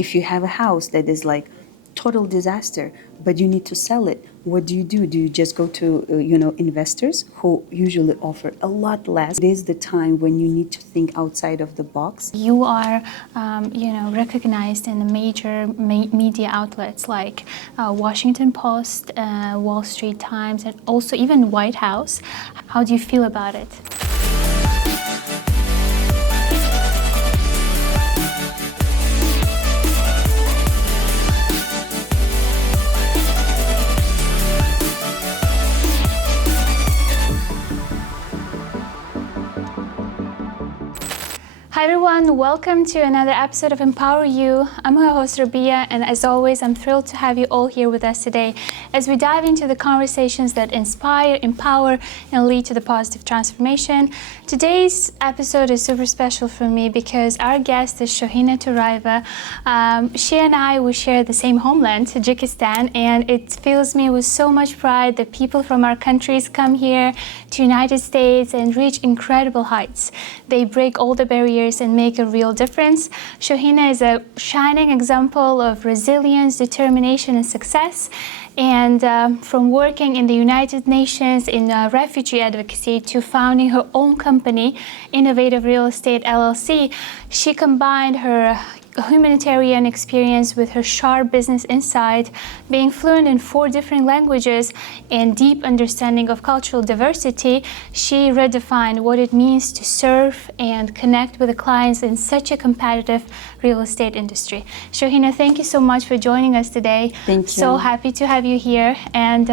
if you have a house that is like total disaster, but you need to sell it, what do? Do you just go to investors who usually offer a lot less? It is the time when you need to think outside of the box. You are, recognized in the major media outlets like Washington Post, Wall Street Times, and also even White House. How do you feel about it? Hi everyone, welcome to another episode of Empower You. I'm your host Rabia, and as always, I'm thrilled to have you all here with us today as we dive into the conversations that inspire, empower, and lead to the positive transformation. Today's episode is super special for me because our guest is Shohina Touraeva. She and I, we share the same homeland, Tajikistan, and it fills me with so much pride that people from our countries come here to United States and reach incredible heights. They break all the barriers and make a real difference. Shohina is a shining example of resilience, determination, and success. And from working in the United Nations in refugee advocacy to founding her own company, Innovative Real Estate LLC, she combined her humanitarian experience with her sharp business insight, being fluent in 4 different languages and deep understanding of cultural diversity. She redefined what it means to serve and connect with the clients in such a competitive real estate industry. Shohina, thank you so much for joining us today. Thank you. So happy to have you here. And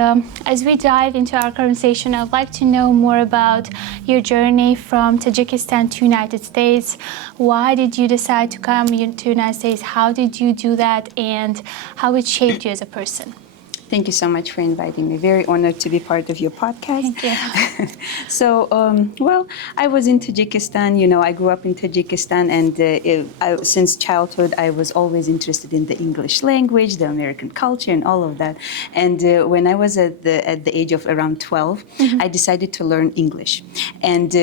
as we dive into our conversation, I'd like to know more about your journey from Tajikistan to United States. Why did you decide to come to United States? How did you do that, and how it shaped you as a person? Thank you so much for inviting me. Very honored to be part of your podcast. Thank you. So, I was in Tajikistan. I grew up in Tajikistan, and since childhood, I was always interested in the English language, the American culture, and all of that. And when I was at the age of around 12, I decided to learn English. And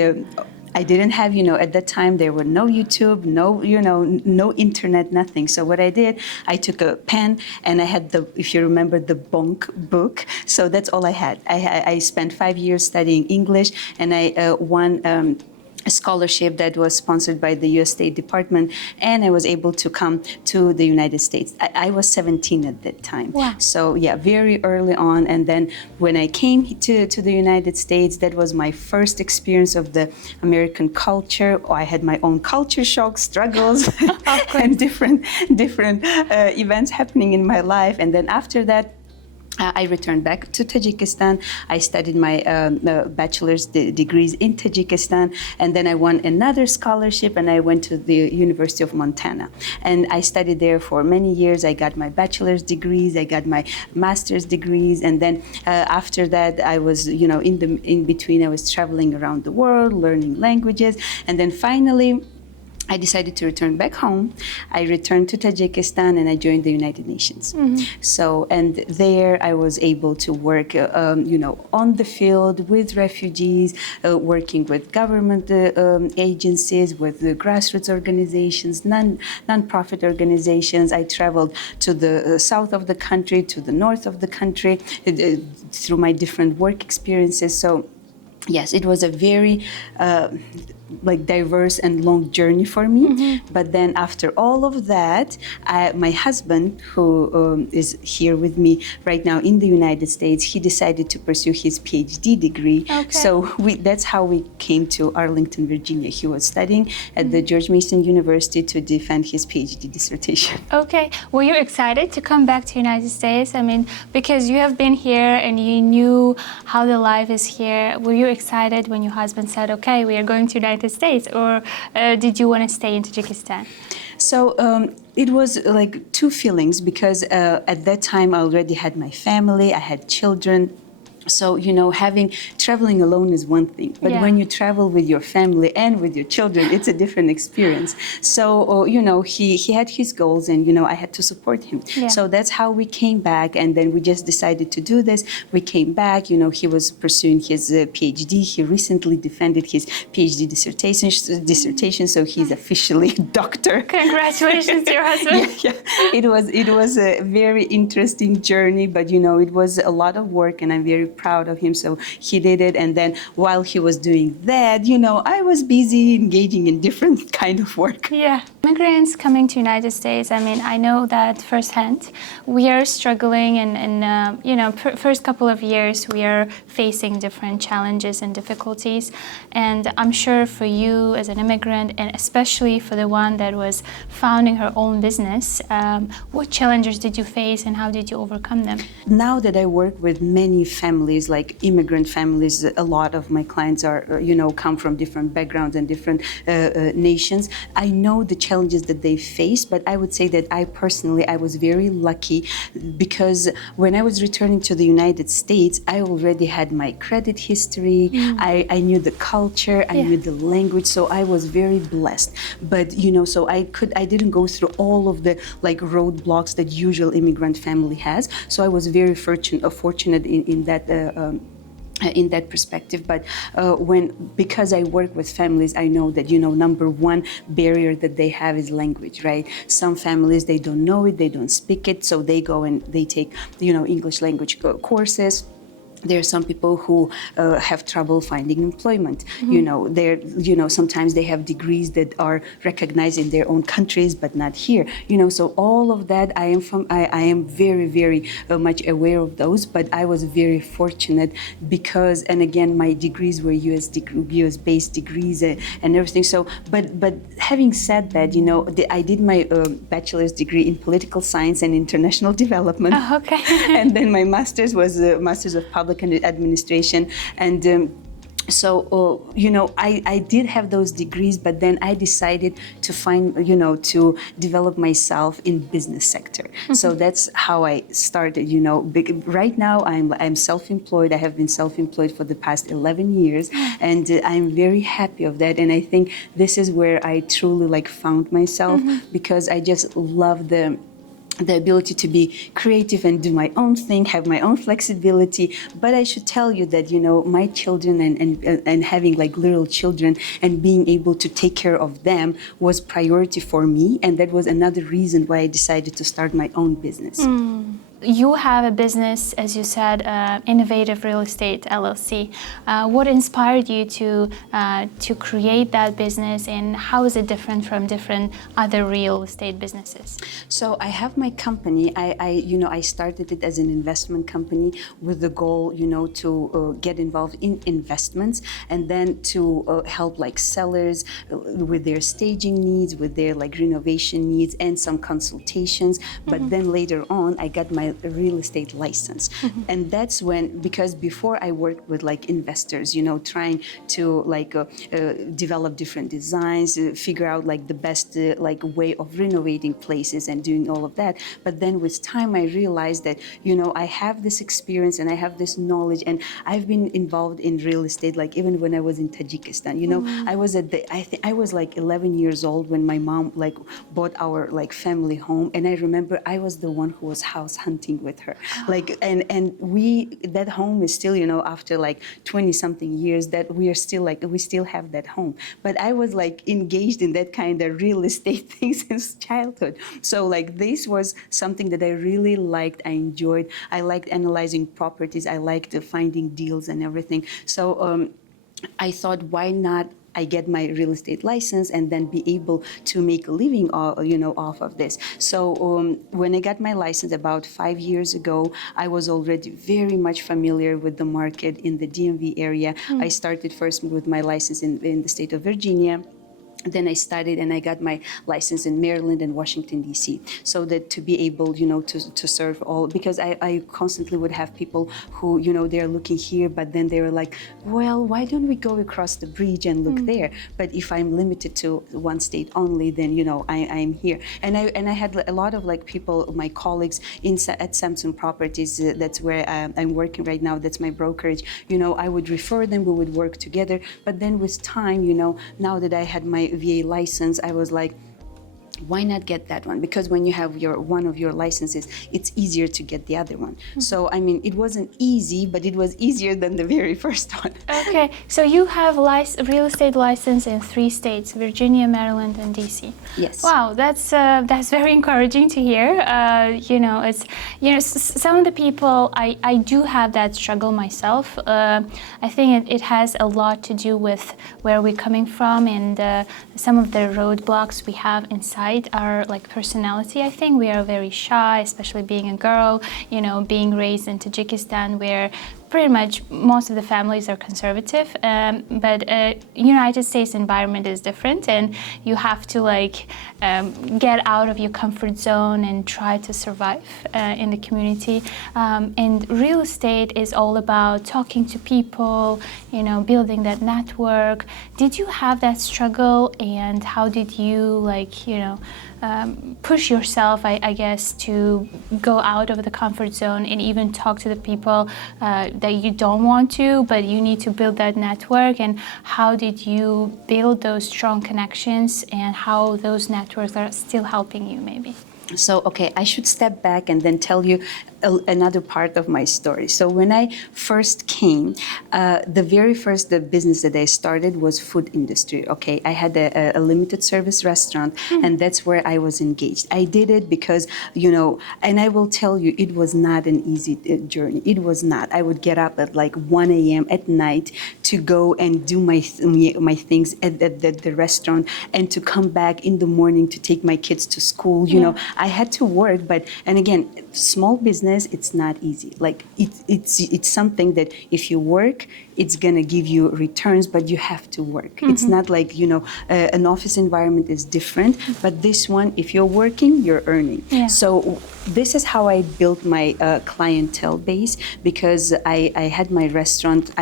I didn't have, at that time there were no YouTube, no internet, nothing. So what I did, I took a pen and I had if you remember, the Bonk book. So that's all I had. I spent 5 years studying English, and I won a scholarship that was sponsored by the U.S. State Department, and I was able to come to the United States. I was 17 at that time. Wow. So yeah, very early on. And then when I came to the United States, that was my first experience of the American culture. I had my own culture shock, struggles, and different events happening in my life. And then after that, I returned back to Tajikistan. I studied my bachelor's degrees in Tajikistan, and then I won another scholarship, and I went to the University of Montana. And I studied there for many years. I got my bachelor's degrees, I got my master's degrees, and then after that, I was, in between, I was traveling around the world, learning languages, and then finally, I decided to return back home. I returned to Tajikistan and I joined the United Nations. So, and there I was able to work, on the field with refugees, working with government agencies, with the grassroots organizations, non-profit organizations. I traveled to the south of the country, to the north of the country, through my different work experiences. So, yes, it was a very diverse and long journey for me. But then after all of that, my husband, who is here with me right now in the United States, he decided to pursue his PhD degree. Okay. So that's how we came to Arlington, Virginia. He was studying at the George Mason University to defend his PhD dissertation. Okay. Were you excited to come back to United States? I mean, because you have been here and you knew how the life is here. Were you excited when your husband said, okay, we are going to United States, or did you want to stay in Tajikistan? So it was like 2 feelings, because at that time I already had my family, I had children. So, having traveling alone is one thing, but when you travel with your family and with your children, it's a different experience. So, he had his goals, and, I had to support him. So that's how we came back, and then we just decided to do this. We came back, he was pursuing his PhD. He recently defended his PhD dissertation, so he's officially a doctor. Congratulations to your husband. It was a very interesting journey, but, it was a lot of work, and I'm very proud of him. So he did it, and then while he was doing that, I was busy engaging in different kind of work. Immigrants coming to United States, I mean, I know that firsthand. We are struggling, and first couple of years we are facing different challenges and difficulties. And I'm sure for you as an immigrant, and especially for the one that was founding her own business, what challenges did you face, and how did you overcome them? Now that I work with many families, like immigrant families, a lot of my clients are, come from different backgrounds and different nations. I know the challenges that they face, but I would say that I was very lucky, because when I was returning to the United States, I already had my credit history. I knew the culture, I knew the language, so I was very blessed. But so I didn't go through all of the roadblocks that usual immigrant family has. So I was very fortunate in that perspective. But because I work with families, I know that number one barrier that they have is language, right? Some families, they don't know it, they don't speak it, so they go and they take English language courses. There are some people who have trouble finding employment. Sometimes they have degrees that are recognized in their own countries, but not here. So all of that, I am very, very much aware of those. But I was very fortunate because, and again, my degrees were US-based degrees and everything. So, but having said that, I did my bachelor's degree in political science and international development. Oh, okay. And then my master's was a master's of public administration, and I did have those degrees, but then I decided to to develop myself in business sector. So that's how I started. Right now I'm self-employed. I have been self-employed for the past 11 years, and I'm very happy of that. And I think this is where I truly found myself, because I just love the ability to be creative and do my own thing, have my own flexibility. But I should tell you that, my children and having little children and being able to take care of them was priority for me. And that was another reason why I decided to start my own business. You have a business, as you said, Innovative Real Estate LLC. What inspired you to create that business, and how is it different from different other real estate businesses? So I have my company. I started it as an investment company with the goal, to get involved in investments, and then to help sellers with their staging needs, with their renovation needs, and some consultations. But then later on, I got my real estate license. And that's when, because before I worked with investors, trying to develop different designs, figure out the best way of renovating places and doing all of that. But then with time, I realized that, I have this experience and I have this knowledge, and I've been involved in real estate, even when I was in Tajikistan. I was I was 11 years old when my mom bought our family home, and I remember I was the one who was house hunting with her. That home is still, after 20 something years, that we are still we still have that home. But I was engaged in that kind of real estate thing since childhood. So this was something that I really liked. I enjoyed. I liked analyzing properties. I liked finding deals and everything. So I thought, why not I get my real estate license and then be able to make a living, off of this. So when I got my license about 5 years ago, I was already very much familiar with the market in the DMV area. I started first with my license in the state of Virginia. then I studied and I got my license in Maryland and Washington, D.C. So that to be able, to serve all, because I constantly would have people who, they're looking here, but then they were like, well, why don't we go across the bridge and look there? But if I'm limited to one state only, then, I'm here. And I had a lot of like people, my colleagues at Samsung Properties, that's where I'm working right now, that's my brokerage, I would refer them, we would work together. But then with time, now that I had my VA license, I was like, why not get that one? Because when you have one of your licenses, it's easier to get the other one. So, I mean, it wasn't easy, but it was easier than the very first one. Okay, so you have real estate license in 3 states: Virginia, Maryland, and DC. Yes. Wow, that's very encouraging to hear. Some of the people, I do have that struggle myself. I think it has a lot to do with where we're coming from and some of the roadblocks we have inside our like personality. I think we are very shy, especially being a girl, being raised in Tajikistan, where pretty much most of the families are conservative, but United States environment is different, and you have to get out of your comfort zone and try to survive in the community. And real estate is all about talking to people, building that network. Did you have that struggle, and how did you push yourself, I guess, to go out of the comfort zone and even talk to the people that you don't want to, but you need to build that network? And how did you build those strong connections, and how those networks are still helping you maybe? So, okay, I should step back and then tell you another part of my story. So when I first came, the very first business that I started was food industry, okay? I had a limited service restaurant, and that's where I was engaged. I did it because, and I will tell you, it was not an easy journey. It was not. I would get up at like 1 a.m. at night to go and do my things at the restaurant, and to come back in the morning to take my kids to school. I had to work, and again, small business, it's not easy. Like it's something that if you work, it's gonna give you returns, but you have to work. It's not like, an office environment is different, but this one, if you're working, you're earning. Yeah. So this is how I built my clientele base, because I had my restaurant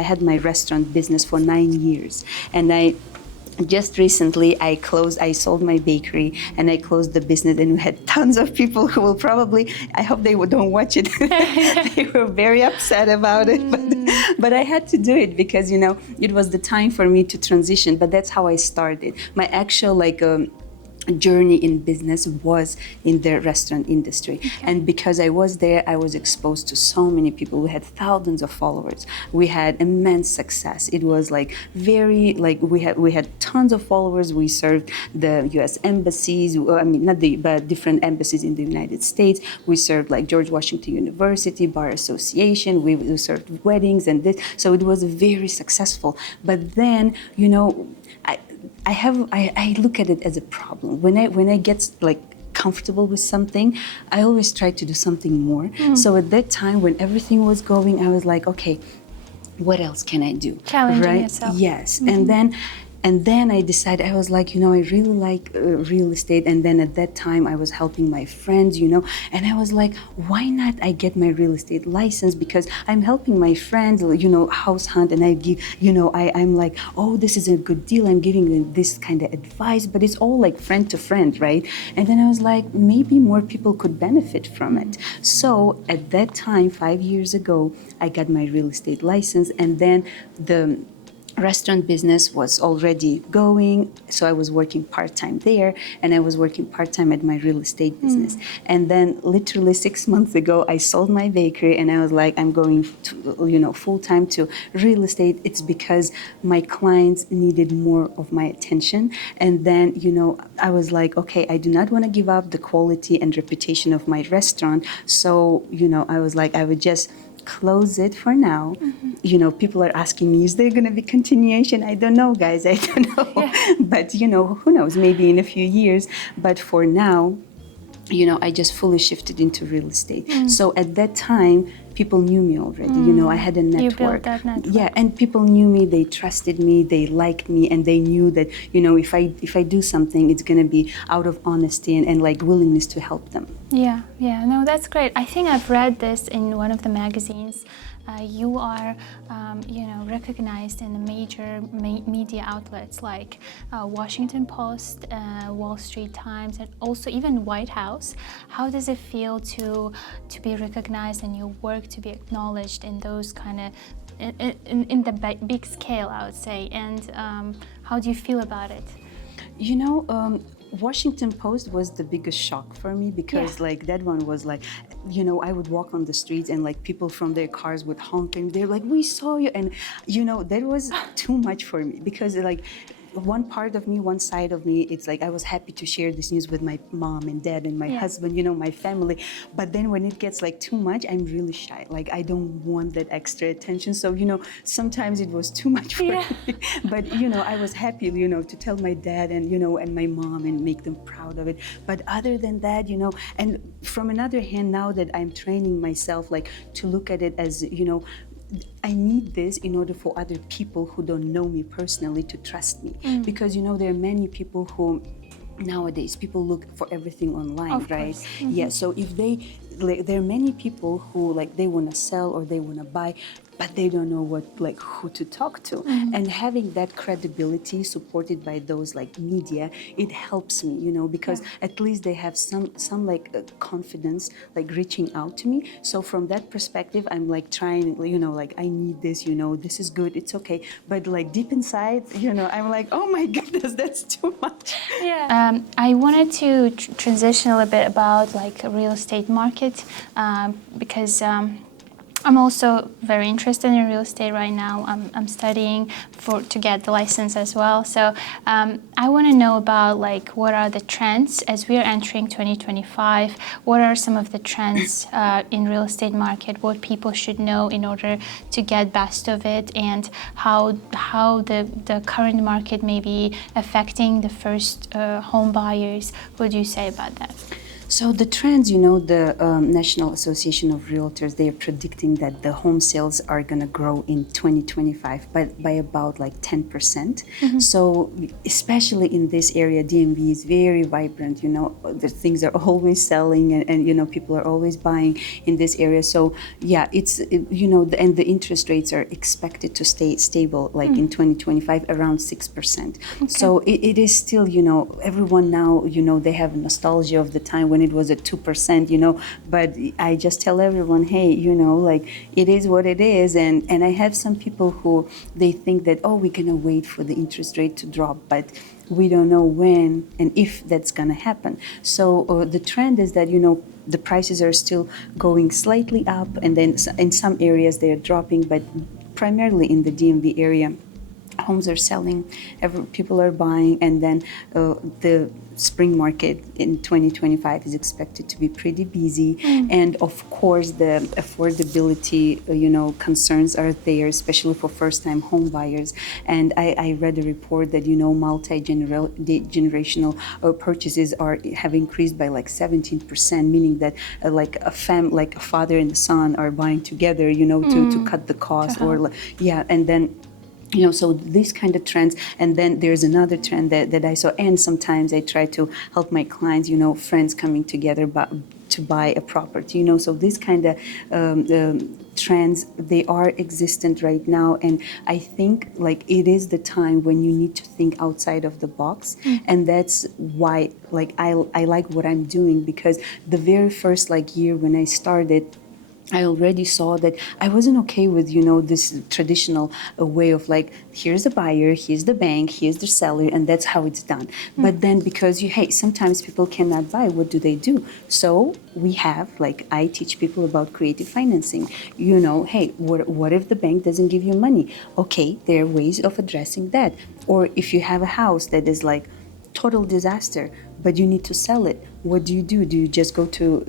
business for 9 years, and just recently, I sold my bakery and I closed the business, and we had tons of people who will probably, I hope they don't watch it. They were very upset about it, but I had to do it because, it was the time for me to transition. But that's how I started. My actual journey in business was in the restaurant industry. Okay. And because I was there, I was exposed to so many people. We had thousands of followers. We had immense success. It was we had tons of followers. We served the U.S. embassies, but different embassies in the United States. We served George Washington University, Bar Association. We served weddings and this. So it was very successful. But then, I look at it as a problem. When I get comfortable with something, I always try to do something more. So at that time, when everything was going, I was like, okay, what else can I do? Challenging yourself. Yes. And then I decided, I was like, I really like real estate. And then at that time, I was helping my friends, and I was like, why not I get my real estate license? Because I'm helping my friends, house hunt, and I give, I'm like, oh, this is a good deal. I'm giving them this kind of advice, but it's all like friend to friend, right? And then I was like, maybe more people could benefit from it. So at that time, 5 years ago, I got my real estate license, and then the restaurant business was already going, so I was working part-time there, and I was working part-time at my real estate business. And then literally 6 months ago, I sold my bakery, and I was like, I'm going to, full-time to real estate. It's because my clients needed more of my attention. And then, I was like, okay, I do not want to give up the quality and reputation of my restaurant. So, I was like, I would just close it for now. People are asking me, is there going to be continuation? I don't know, guys. I don't know. Yeah. But, who knows? Maybe in a few years. But for now, I just fully shifted into real estate. So at that time, people knew me already. I had a network. You built that network. Yeah, and people knew me, they trusted me, they liked me, and they knew that, if I do something, it's gonna be out of honesty and like willingness to help them. Yeah, no, that's great. I think I've read this in one of the magazines. You are, recognized in the major media outlets like Washington Post, Wall Street Times, and also even White House. How does it feel to be recognized and your work to be acknowledged in those kind of in the big scale, I would say? And how do you feel about it? Washington Post was the biggest shock for me because like that one was like, I would walk on the streets and like people from their cars would honk and they're like, we saw you. And, that was too much for me because like one part of me, one side of me, it's like I was happy to share this news with my mom and dad and my husband, my family. But then when it gets like too much, I'm really shy. Like I don't want that extra attention. So, sometimes it was too much for me. But, I was happy, to tell my dad and, and my mom and make them proud of it. But other than that, and from another hand, now that I'm training myself, like to look at it as, I need this in order for other people who don't know me personally to trust me. Because, there are many people who nowadays people look for everything online, right? Yeah, so if there are many people who like they want to sell or they want to buy, but they don't know who to talk to. And having that credibility supported by those like media, it helps me, because at least they have some confidence like reaching out to me. So from that perspective, I'm like trying, like I need this, this is good, it's okay. But like deep inside, I'm like, oh my goodness, that's too much. I wanted to transition a little bit about like real estate market because I'm also very interested in real estate right now. I'm studying to get the license as well. So I want to know about like what are the trends as we are entering 2025. What are some of the trends in real estate market? What people should know in order to get best of it, and how the current market may be affecting the first home buyers. What do you say about that? So the trends, the National Association of Realtors, they are predicting that the home sales are going to grow in 2025 by about like 10%. So especially in this area, DMV is very vibrant, the things are always selling and people are always buying in this area. So yeah, and the interest rates are expected to stay stable like in 2025 around 6%. Okay. So it is still, everyone now, they have nostalgia of the time when it was at 2%, but I just tell everyone, hey, like it is what it is. And I have some people who they think that, oh, we're gonna wait for the interest rate to drop, but we don't know when and if that's gonna happen. So the trend is that, the prices are still going slightly up, and then in some areas they are dropping, but primarily in the DMV area, homes are selling, people are buying, and then the spring market in 2025 is expected to be pretty busy. And of course, the affordability, concerns are there, especially for first-time home buyers. And I read a report that, multi-generational purchases have increased by like 17%, meaning that like a father and a son are buying together, to cut the cost, and then. So these kind of trends. And then there's another trend that I saw, and sometimes I try to help my clients, friends coming together to buy a property, so these kind of trends, they are existent right now. And I think like it is the time when you need to think outside of the box. And that's why like I like what I'm doing, because the very first year when I started, I already saw that I wasn't okay with, this traditional way of like, here's the buyer, here's the bank, here's the seller, and that's how it's done. But then because sometimes people cannot buy, what do? So we have, I teach people about creative financing. Hey, what if the bank doesn't give you money? Okay, there are ways of addressing that. Or if you have a house that is like total disaster, but you need to sell it, what do? Do you just go to,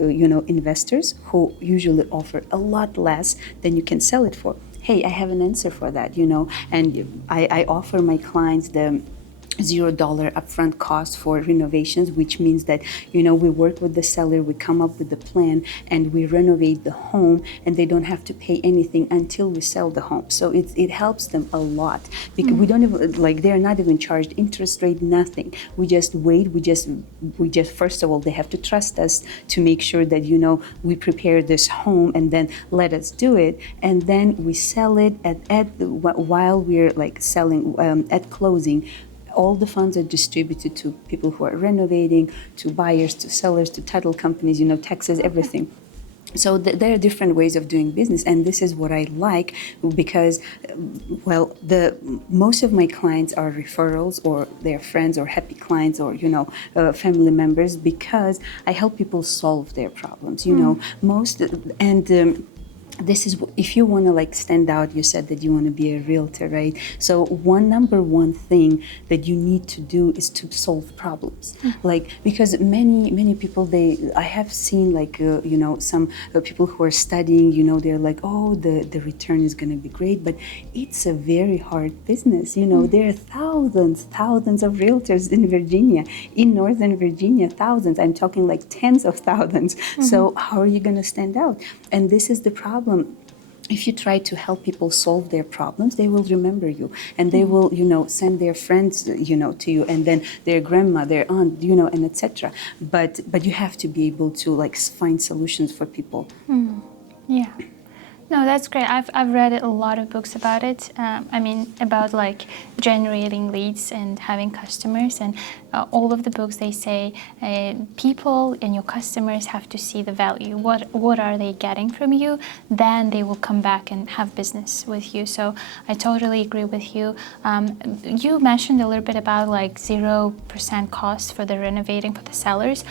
investors who usually offer a lot less than you can sell it for? Hey, I have an answer for that, and I offer my clients the $0 upfront cost for renovations, which means that, we work with the seller, we come up with the plan, and we renovate the home, and they don't have to pay anything until we sell the home. So it helps them a lot, because we don't even, they're not even charged interest rate, nothing. We just wait, we just first of all, they have to trust us to make sure that, we prepare this home, and then let us do it, and then we sell it while we're selling, at closing. All the funds are distributed to people who are renovating, to buyers, to sellers, to title companies, taxes, everything. So there are different ways of doing business, and this is what I like, because, most of my clients are referrals, or they're friends, or happy clients, or family members, because I help people solve their problems. This is, if you want to stand out, you said that you want to be a realtor, right? So number one thing that you need to do is to solve problems. Because many people, I have seen some people who are studying, they're like, oh, the return is going to be great, but it's a very hard business. There are thousands of realtors in Virginia, in Northern Virginia, thousands. I'm talking tens of thousands. So how are you going to stand out? And this is the problem. If you try to help people solve their problems, they will remember you, and they will, send their friends, to you, and then their grandma, their aunt, and etc. But you have to be able to find solutions for people. Yeah. No, that's great. I've read a lot of books about it. About generating leads and having customers, and all of the books, they say people and your customers have to see the value. What are they getting from you? Then they will come back and have business with you. So I totally agree with you. You mentioned a little bit about 0% cost for the renovating for the sellers.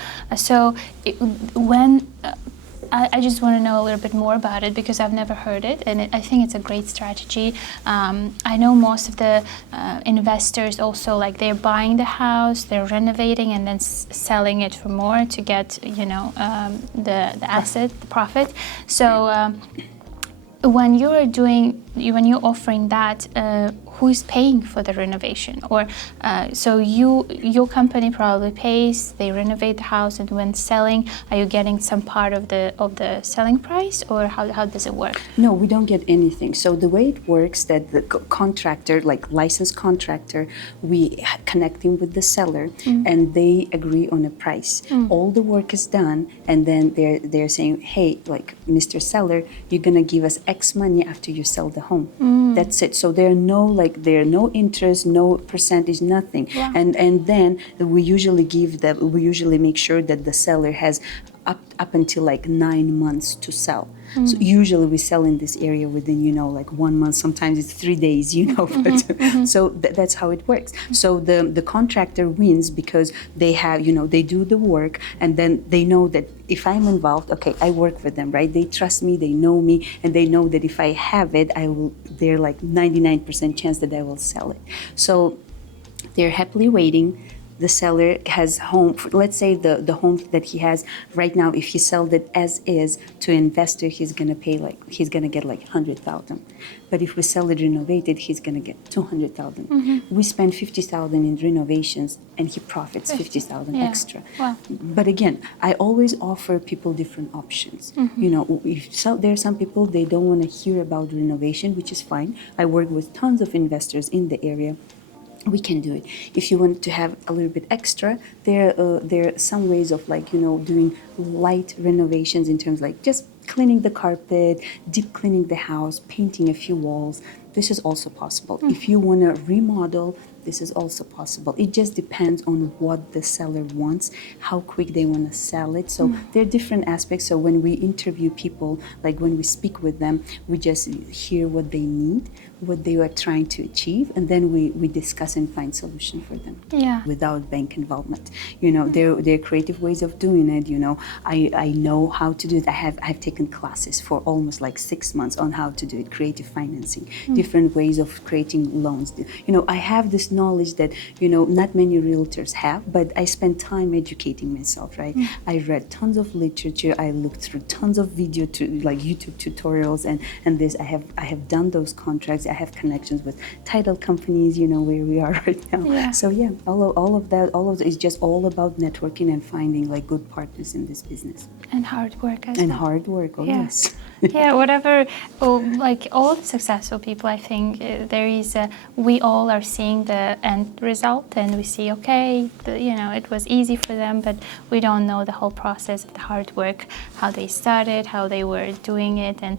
I just want to know a little bit more about it, because I've never heard it, and I think it's a great strategy. I know most of the investors also, they're buying the house, they're renovating, and then selling it for more to get, the asset, the profit. So when you're offering that, who's paying for the renovation? Or so your company probably pays, they renovate the house, and when selling, are you getting some part of the selling price, or how does it work? No, we don't get anything. So the way it works, that the contractor, licensed contractor, we connect him with the seller, and they agree on a price. All the work is done, and then they're saying, hey, Mr. Seller, you're gonna give us X money after you sell the home. That's it. So there are no interest, no percentage, nothing. Yeah. And then we usually make sure that the seller has up until 9 months to sell. So usually we sell in this area within 1 month. Sometimes it's 3 days, but so that's how it works. So the contractor wins, because they have they do the work, and then they know that if I'm involved, okay, I work with them, right? They trust me, they know me, and they know that if I have it, they're 99% chance that I will sell it. So they're happily waiting. The seller has home, let's say the home that he has right now, if he sells it as is to an investor, he's gonna get 100,000. But if we sell it renovated, he's gonna get 200,000. We spend 50,000 in renovations, and he profits 50,000 extra. Wow. But again, I always offer people different options. There are some people, they don't want to hear about renovation, which is fine. I work with tons of investors in the area. We can do it. If you want to have a little bit extra, there are some ways of doing light renovations, in terms just cleaning the carpet, deep cleaning the house, painting a few walls. This is also possible. If you want to remodel, this is also possible. It just depends on what the seller wants, how quick they want to sell it. So there are different aspects. So when we interview people, when we speak with them, we just hear what they need, what they are trying to achieve, and then we discuss and find solution for them. Yeah. Without bank involvement. There are creative ways of doing it. I know how to do it. I've taken classes for almost 6 months on how to do it, creative financing, different ways of creating loans. I have this knowledge that, not many realtors have, but I spent time educating myself, right? I read tons of literature, I looked through tons of video like YouTube tutorials, and this, I have done those contracts, I have connections with title companies, where we are right now. Yeah. So yeah, all of that is just all about networking and finding like good partners in this business. And hard work as And well. hard work, oh Yeah. yes. Yeah, like all the successful people, I think there is we all are seeing the end result, and we see, okay, it was easy for them, but we don't know the whole process of the hard work, how they started, how they were doing it, and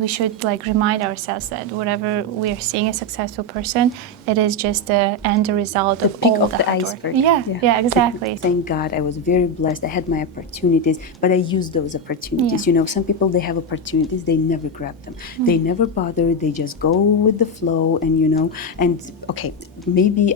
we should like remind ourselves that whatever we are seeing a successful person, it is just the end result of peak all of the the hard iceberg. work. Yeah, exactly. Thank God, I was very blessed. I had my opportunities, but I used those opportunities. Yeah. Some people, they have opportunities, they never grab them. They never bother. They just go with the flow, and okay, maybe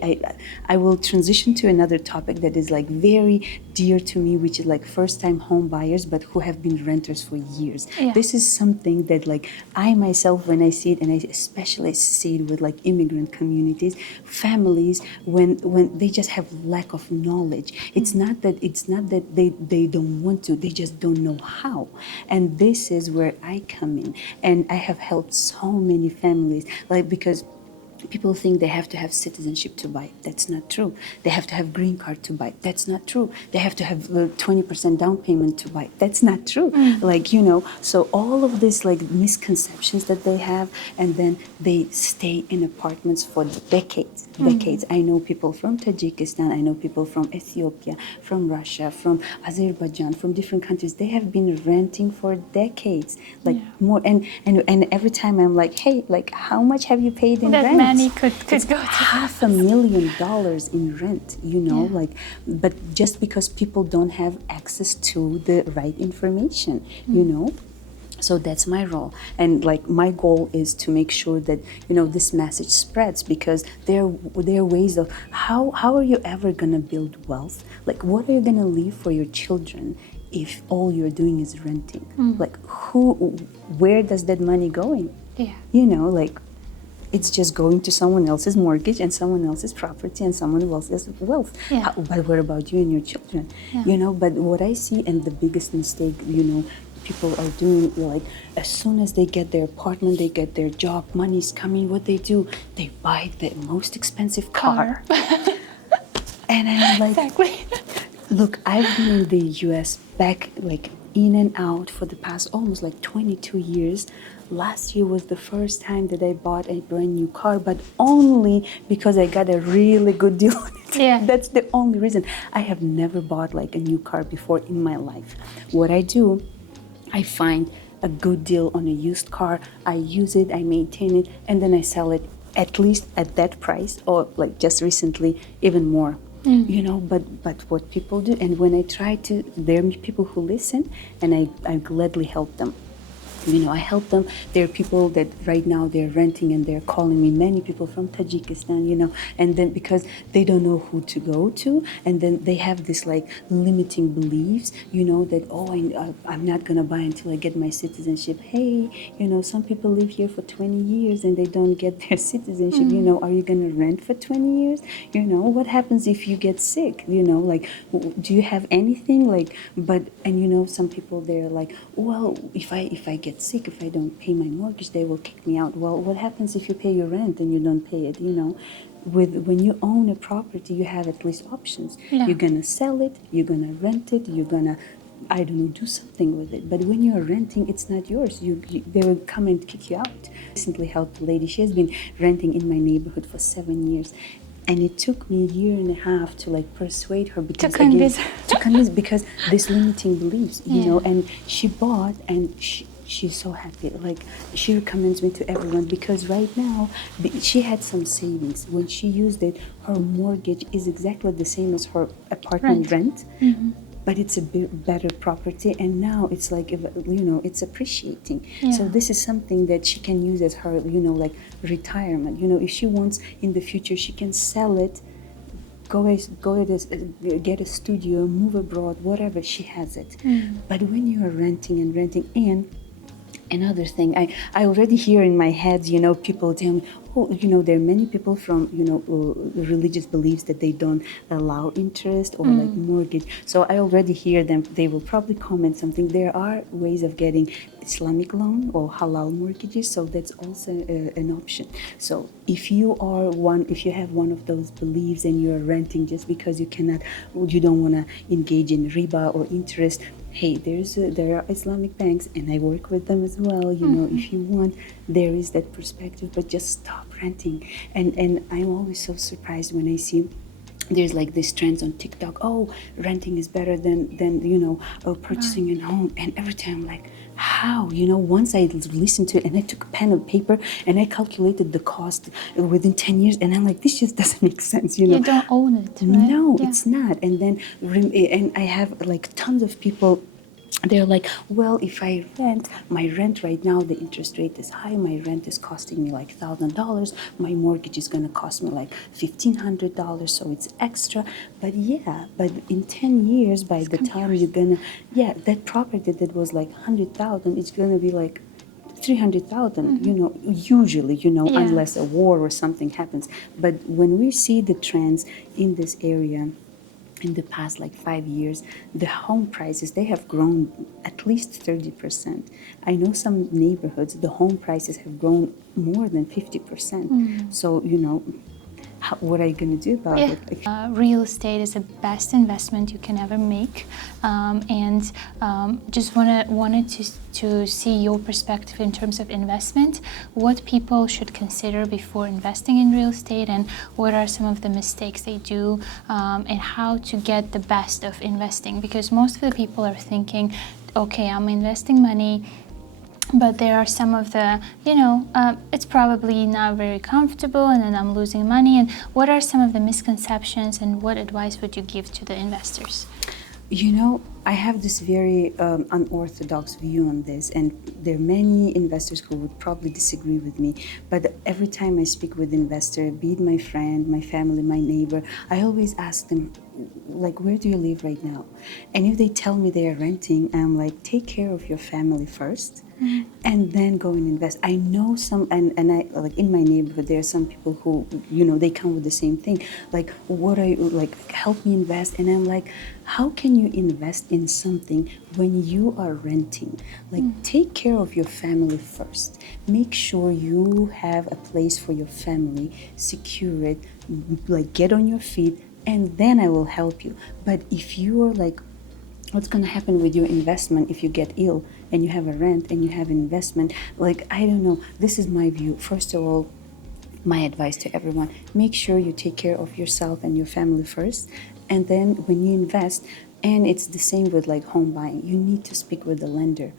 I will transition to another topic that is like very dear to me, which is like first-time home buyers, but who have been renters for years. Yeah. This is something that like I myself, when I see it, and I especially see it with like immigrant communities, families, when they just have lack of knowledge. It's not that they don't want to, they just don't know how. And this is where I come in, and I have helped so many families, like, because people think they have to have citizenship to buy. That's not true. They have to have green card to buy. That's not true. They have to have 20% down payment to buy. That's not true. Like, so all of this like misconceptions that they have, and then they stay in apartments for decades. I know people from Tajikistan, I know people from Ethiopia, from Russia, from Azerbaijan, from different countries. They have been renting for decades, like more. And every time I'm like, hey, like, how much have you paid in rent? Money could go to $500,000 in rent, like, but just because people don't have access to the right information, So that's my role, and like my goal is to make sure that this message spreads, because there are ways of how are you ever gonna build wealth? Like, what are you gonna leave for your children if all you're doing is renting? Like, where does that money going? Yeah. Like, it's just going to someone else's mortgage and someone else's property and someone else's wealth. Yeah. But what about you and your children? Yeah. But what I see, and the biggest mistake, people are doing, like, as soon as they get their apartment, they get their job, money's coming, what they do, they buy the most expensive car. And I'm like, Exactly. Look, I've been in the US back, like, in and out for the past almost like 22 years. Last year was the first time that I bought a brand new car, but only because I got a really good deal on it. Yeah. That's the only reason. I have never bought like a new car before in my life. What I do, I find a good deal on a used car, I use it, I maintain it, and then I sell it at least at that price, or like just recently, even more. But what people do, and when I try to, there are people who listen, and I gladly help them. I help them. There are people that right now they're renting and they're calling me, many people from Tajikistan, and then because they don't know who to go to, and then they have this like limiting beliefs, that, I'm not going to buy until I get my citizenship. Hey, some people live here for 20 years and they don't get their citizenship. Are you going to rent for 20 years? What happens if you get sick? Like, do you have anything? Like, and some people, they're like, well, if I get sick, if I don't pay my mortgage, they will kick me out. Well, what happens if you pay your rent and you don't pay it? When you own a property, you have at least options. Yeah. You're gonna sell it, you're gonna rent it, you're gonna, I don't know, do something with it. But when you're renting, it's not yours. They will come and kick you out. Recently helped a lady. She has been renting in my neighborhood for 7 years. And it took me a year and a half to like persuade her, because To convince because this limiting beliefs, and she bought, and she's so happy. Like, she recommends me to everyone, because right now she had some savings. When she used it, her mortgage is exactly the same as her apartment rent. But it's a better property, and now it's like, it's appreciating. Yeah. So this is something that she can use as her, like, retirement. If she wants in the future, she can sell it, get a studio, move abroad, whatever. She has it. But when you are renting, and Another thing, I already hear in my head, people tell me, oh, there are many people from, religious beliefs that they don't allow interest or like mortgage. So I already hear them, they will probably comment something. There are ways of getting Islamic loan or halal mortgages, so that's also an option. So if you have one of those beliefs and you're renting just because you don't want to engage in riba or interest, hey, there are Islamic banks, and I work with them as well. If you want, there is that perspective, but just stop renting. And I'm always so surprised when I see there's like this trends on TikTok. Oh, renting is better than purchasing a home. And every time I'm like, how? Once I listened to it and I took a pen and paper and I calculated the cost within 10 years, and I'm like, this just doesn't make sense. You don't own it, right? No, it's not. And then and I have like tons of people. They're like, well, if I rent, my rent right now, the interest rate is high. My rent is costing me like $1,000. My mortgage is going to cost me like $1,500. So it's extra. But in 10 years, by the time you're going to, that property that was like 100,000, it's going to be like 300,000, usually, unless a war or something happens. But when we see the trends in this area, in the past like 5 years, the home prices, they have grown at least 30%. I know some neighborhoods, the home prices have grown more than 50%. So, what are you going to do about it? Real estate is the best investment you can ever make, and just wanted to see your perspective in terms of investment. What people should consider before investing in real estate, and what are some of the mistakes they do, and how to get the best of investing? Because most of the people are thinking, okay, I'm investing money, but there are some of the, it's probably not very comfortable, and then I'm losing money. And what are some of the misconceptions, and what advice would you give to the investors? I have this very unorthodox view on this, and there are many investors who would probably disagree with me. But every time I speak with investor, be it my friend, my family, my neighbor, I always ask them, like, where do you live right now? And if they tell me they are renting, I'm like, take care of your family first. And then go and invest. I know some, and I, like in my neighborhood, there are some people who, they come with the same thing. Like, what are you, like, help me invest? And I'm like, how can you invest in something when you are renting? Like, take care of your family first. Make sure you have a place for your family, secure it, like, get on your feet, and then I will help you. But if you are like, what's going to happen with your investment if you get ill and you have a rent and you have an investment? Like, I don't know. This is my view. First of all, my advice to everyone, make sure you take care of yourself and your family first. And then when you invest, and it's the same with like home buying, you need to speak with the lender.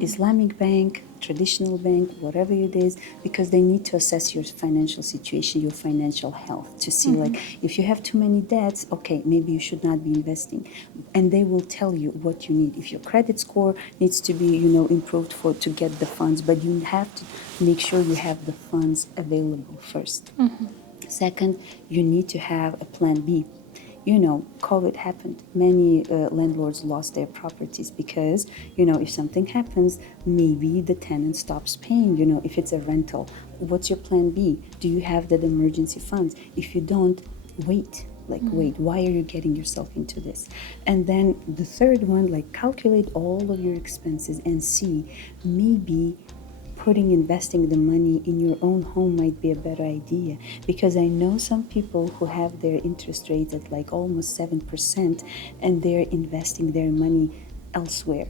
Islamic bank, traditional bank, whatever it is, because they need to assess your financial situation, your financial health, to see like, if you have too many debts, okay, maybe you should not be investing. And they will tell you what you need. If your credit score needs to be, improved to get the funds, but you have to make sure you have the funds available first. Second, you need to have a plan B. COVID happened. Many landlords lost their properties because, if something happens, maybe the tenant stops paying. If it's a rental, what's your plan B? Do you have that emergency funds? If you don't, wait. Wait, why are you getting yourself into this? And then the third one, like, calculate all of your expenses and see, maybe investing the money in your own home might be a better idea, because I know some people who have their interest rates at like almost 7%, and they're investing their money elsewhere.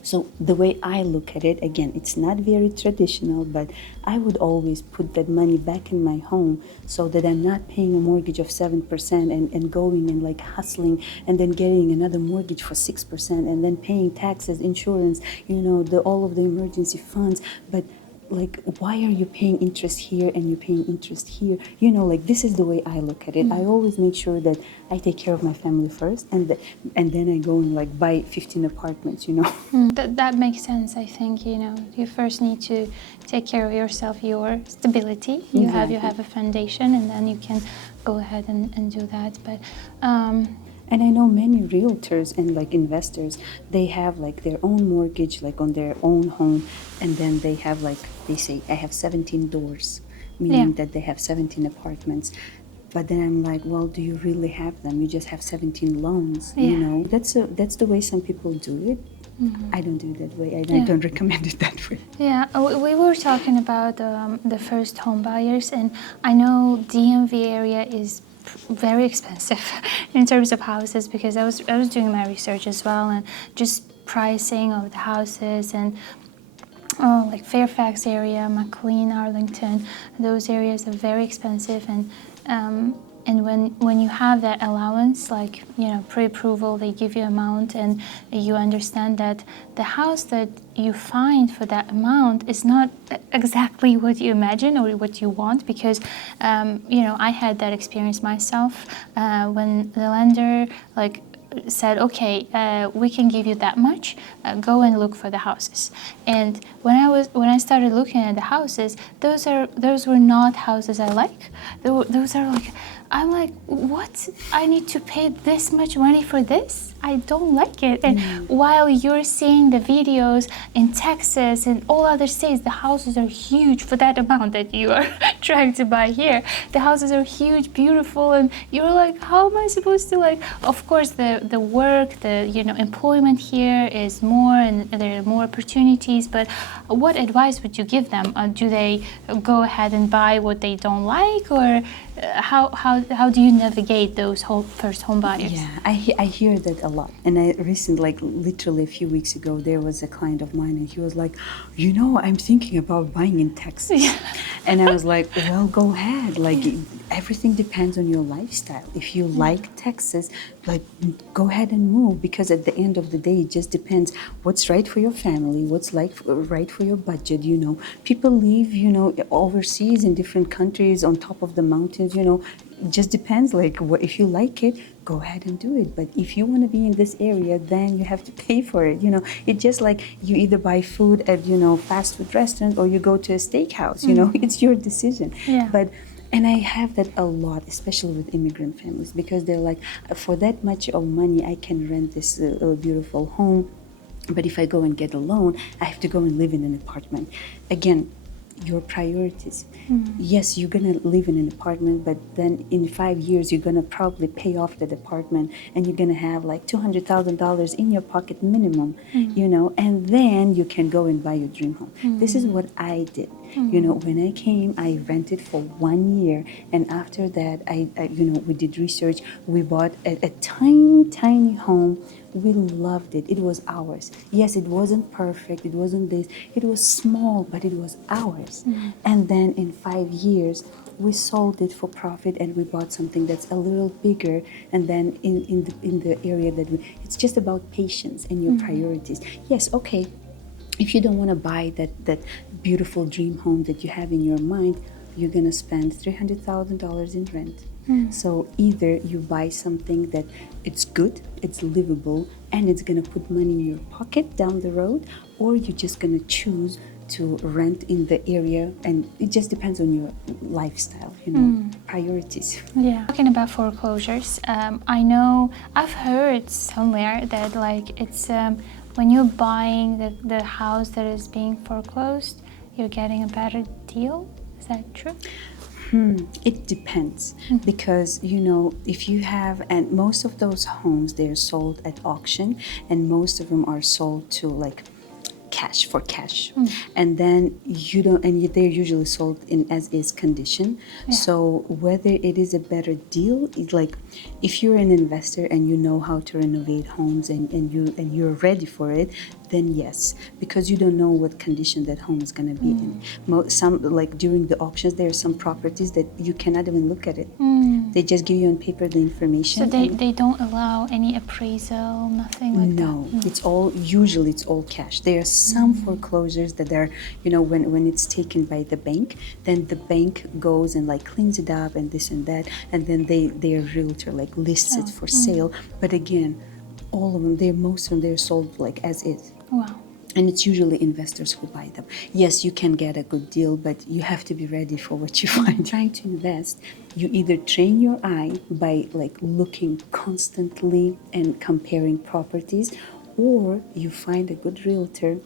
So the way I look at it, again, it's not very traditional, but I would always put that money back in my home so that I'm not paying a mortgage of 7% and going and like hustling and then getting another mortgage for 6% and then paying taxes, insurance, all of the emergency funds. But like, why are you paying interest here and you're paying interest here? Like, this is the way I look at it. I always make sure that I take care of my family first, and then I go and like buy 15 apartments. That makes sense. I think you first need to take care of yourself, your stability. You have a foundation, and then you can go ahead and do that. But And I know many realtors and like investors, they have like their own mortgage, like on their own home, and then they have like, they say, I have 17 doors, meaning that they have 17 apartments. But then I'm like, well, do you really have them? You just have 17 loans, you know? That's the way some people do it. I don't do it that way. I don't recommend it that way. Yeah, we were talking about the first home buyers, and I know DMV area is very expensive in terms of houses, because I was doing my research as well, and just pricing of the houses, and like Fairfax area, McLean, Arlington, those areas are very expensive, and when you have that allowance, like, you know, pre-approval, they give you amount, and you understand that the house that you find for that amount is not exactly what you imagine or what you want, because you know, I had that experience myself when the lender like said, okay, we can give you that much, go and look for the houses. And when I started looking at the houses, those were not houses I like. Those are like, I'm like, what? I need to pay this much money for this? I don't like it. And while you're seeing the videos in Texas and all other states, the houses are huge for that amount that you are trying to buy here. The houses are huge, beautiful, and you're like, how am I supposed to, like, of course the work, the, you know, employment here is more, and there are more opportunities, but what advice would you give them? Do they go ahead and buy what they don't like, or how do you navigate those first home buyers? Yeah, I hear that a lot. And I recently, like literally a few weeks ago, there was a client of mine, and he was like, you know, I'm thinking about buying in Texas. Yeah. And I was like, well, go ahead. Like, everything depends on your lifestyle. If you like Texas, like, go ahead and move, because at the end of the day, it just depends what's right for your family, what's like right for your budget. You know, people live, you know, overseas in different countries on top of the mountains. You know, it just depends. Like, if you like it, go ahead and do it. But if you want to be in this area, then you have to pay for it. You know, it's just like you either buy food at, you know, fast food restaurant, or you go to a steakhouse. You know, it's your decision. Yeah. And I have that a lot, especially with immigrant families, because they're like, for that much of money, I can rent this beautiful home. But if I go and get a loan, I have to go and live in an apartment. Again, your priorities. Yes, you're gonna live in an apartment, but then in 5 years, you're gonna probably pay off that apartment, and you're gonna have like $200,000 in your pocket minimum, you know, and then you can go and buy your dream home. This is what I did. You know, when I came, I rented for 1 year, and after that, I you know, we did research. We bought a tiny home. We loved it. It was ours. Yes, it wasn't perfect. It wasn't this. It was small, but it was ours. And then in 5 years, we sold it for profit, and we bought something that's a little bigger. And then in the area that it's just about patience and your priorities. Yes, okay. If you don't want to buy that beautiful dream home that you have in your mind, you're gonna spend $300,000 in rent. So either you buy something that it's good, it's livable, and it's gonna put money in your pocket down the road, or you're just gonna choose to rent in the area, and it just depends on your lifestyle, you know, priorities. Yeah. Talking about foreclosures, I know I've heard somewhere that like it's when you're buying the house that is being foreclosed, you're getting a better deal. Is that true? It depends, because, you know, if you have, and most of those homes, they're sold at auction, and most of them are sold to like cash, and then you don't, and they're usually sold in as is condition. So whether it is a better deal, like if you're an investor and you know how to renovate homes, and you're ready for it, then yes, because you don't know what condition that home is going to be in. Some, like during the auctions, there are some properties that you cannot even look at it. They just give you on paper the information. So they don't allow any appraisal, nothing like that? No, it's all, usually it's all cash. There are some foreclosures that are, you know, when it's taken by the bank, then the bank goes and like cleans it up and this and that, and then their realtor like lists it for sale. But again, all of them, most of them, they're sold like as is. Wow. And it's usually investors who buy them. Yes, you can get a good deal, but you have to be ready for what you find. Trying to invest, you either train your eye by like looking constantly and comparing properties, or you find a good realtor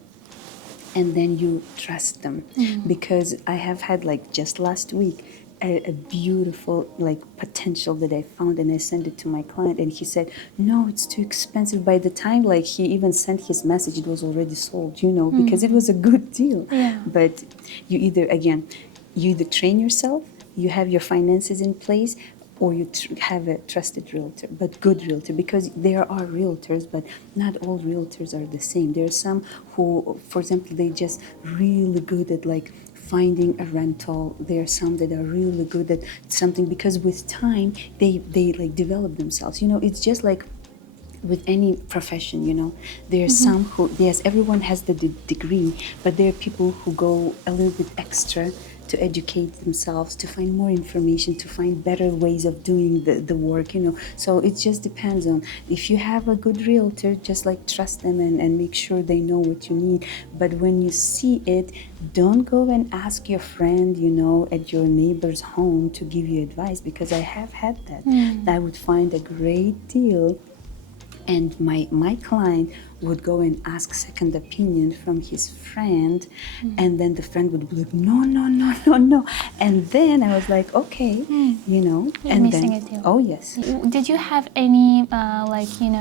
and then you trust them. Because I have had, like, just last week, a beautiful like potential that I found, and I sent it to my client, and he said, no, it's too expensive. By the time like he even sent his message, it was already sold, because it was a good deal. Yeah. But you either train yourself, you have your finances in place, or you have a trusted realtor, but good realtor, because there are realtors, but not all realtors are the same. There are some who, for example, they just really good at like finding a rental. There are some that are really good at something, because with time they like develop themselves. It's just like with any profession, there are some who, yes, everyone has the degree, but there are people who go a little bit extra to educate themselves, to find more information, to find better ways of doing the work, So it just depends on, if you have a good realtor, just like trust them and make sure they know what you need. But when you see it, don't go and ask your friend, at your neighbor's home to give you advice, because I have had that. I would find a great deal, and my client would go and ask second opinion from his friend, and then the friend would be like, no, no, no, no, no. And then I was like, okay, You're and missing then, a deal. oh yes. Did you have any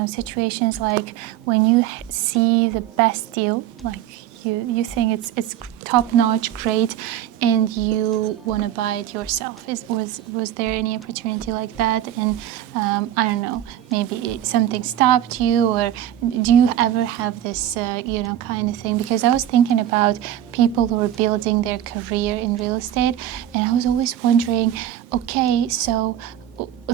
situations like when you see the best deal, like you think it's top notch, great, and you want to buy it yourself? Was there any opportunity like that? And I don't know, maybe something stopped you, or do you ever have this kind of thing? Because I was thinking about people who are building their career in real estate, and I was always wondering, okay, so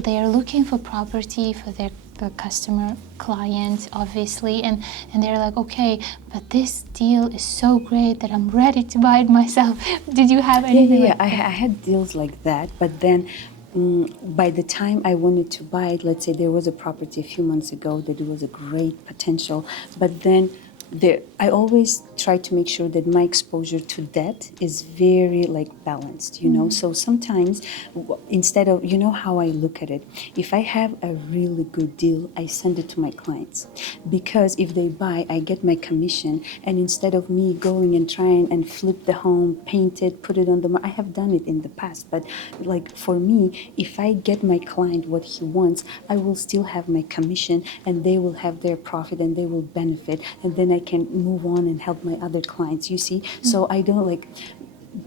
they are looking for property for their customer client, obviously, and they're like, okay, but this deal is so great that I'm ready to buy it myself. Did you have anything like that? I had deals like that, but then by the time I wanted to buy it, let's say there was a property a few months ago that was a great potential, but then I always try to make sure that my exposure to debt is very like balanced, So sometimes instead of, how I look at it, if I have a really good deal, I send it to my clients, because if they buy, I get my commission, and instead of me going and trying and flip the home, paint it, put it on the market, I have done it in the past, but like for me, if I get my client what he wants, I will still have my commission, and they will have their profit, and they will benefit, and then I can move on and help my other clients, you see? So I don't like,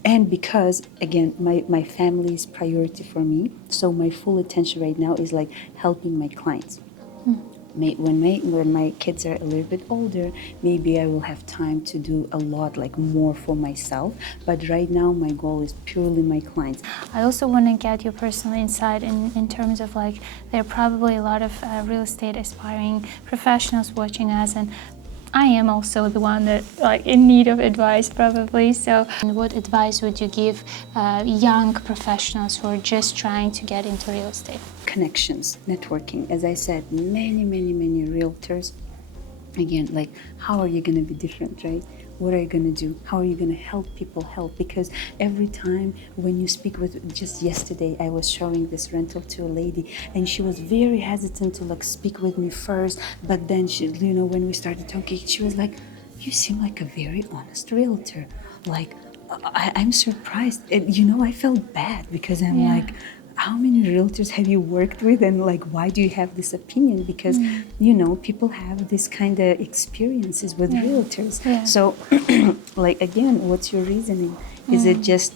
and because again, my family is priority for me, so my full attention right now is like helping my clients. When my kids are a little bit older, maybe I will have time to do a lot like more for myself, but right now my goal is purely my clients. I also want to get your personal insight in terms of like, there are probably a lot of real estate aspiring professionals watching us, and I am also the one that like in need of advice probably. So what advice would you give young professionals who are just trying to get into real estate? Connections, networking. As I said, many realtors. Again, like, how are you going to be different, right? What are you going to do? How are you going to help people help? Because every time when you speak with, just yesterday, I was showing this rental to a lady, and she was very hesitant to like speak with me first. But then she, when we started talking, she was like, "You seem like a very honest realtor." Like, I'm surprised. And, I felt bad because I'm like, how many realtors have you worked with, and like, why do you have this opinion? Because people have this kind of experiences with realtors. So like, again, what's your reasoning? Is it just,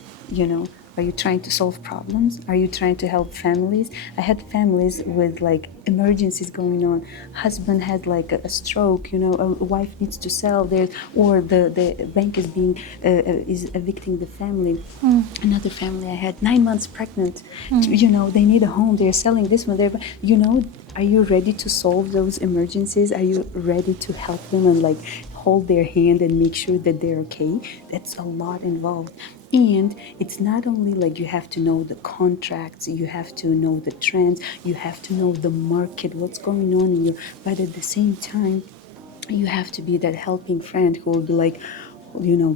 are you trying to solve problems? Are you trying to help families? I had families with like emergencies going on. Husband had like a stroke, a wife needs to sell there, or the bank is is evicting the family. Another family I had 9 months pregnant. They need a home. They're selling this one. Are you ready to solve those emergencies? Are you ready to help them and like hold their hand and make sure that they're okay? That's a lot involved. And it's not only like you have to know the contracts, you have to know the trends, you have to know the market, what's going on in you, but at the same time, you have to be that helping friend who will be like,